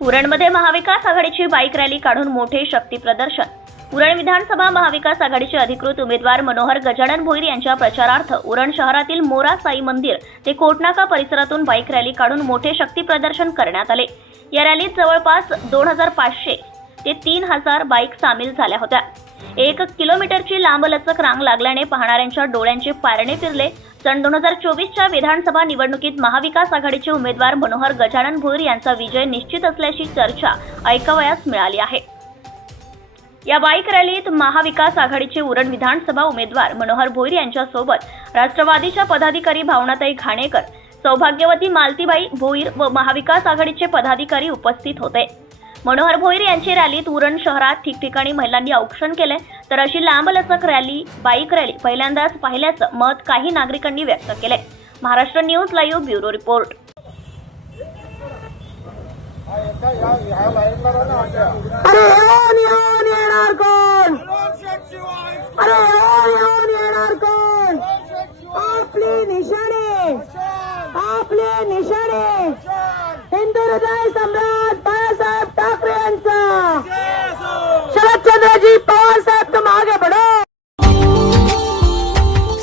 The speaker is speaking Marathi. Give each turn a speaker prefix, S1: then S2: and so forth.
S1: उरणमध्ये महाविकास आघाडीची बाईक रॅली काढून मोठे शक्ती प्रदर्शन. उरण विधानसभा महाविकास आघाडीचे अधिकृत उमेदवार मनोहर गजानन भोईर यांच्या प्रचारार्थ उरण शहरातील मोरा साई मंदिर ते कोटनाका परिसरातून बाईक रॅली काढून मोठे शक्ती प्रदर्शन करण्यात आले. या रॅलीत जवळपास दोन हजार पाचशे ते तीन हजार बाईक सामील झाल्या होत्या. एक किलोमीटरची लांबलचक रांग लागल्याने पाहणाऱ्यांच्या डोळ्यांचे पारणे फिरले सन दोन हजार चोवीसच्या विधानसभा निवडणुकीत महाविकास आघाडीचे उमेदवार मनोहर गजानन भोईर यांचा विजय निश्चित असल्याची चर्चा ऐकावयास मिळाली आहे. या बाईक रॅलीत महाविकास आघाडीचे उरण विधानसभा उमेदवार मनोहर भोईर यांच्यासोबत राष्ट्रवादीच्या पदाधिकारी भावनाताई घाणेकर सौभाग्यवती मालतीबाई भोईर व महाविकास आघाडीचे पदाधिकारी उपस्थित होते. मनोहर भोईर यांची रॅलीत उरण शहरात ठिकठिकाणी महिलांनी औक्षण केले तर अशी लांबलचक रॅली बाईक रॅली पहिल्यांदाच पाहिल्याचं मत काही नागरिकांनी व्यक्त केले Maharashtra news live bureau report.
S2: हो, हो, हो, निशाणे आपले निशाणे. हिंदू हृदय सम्राट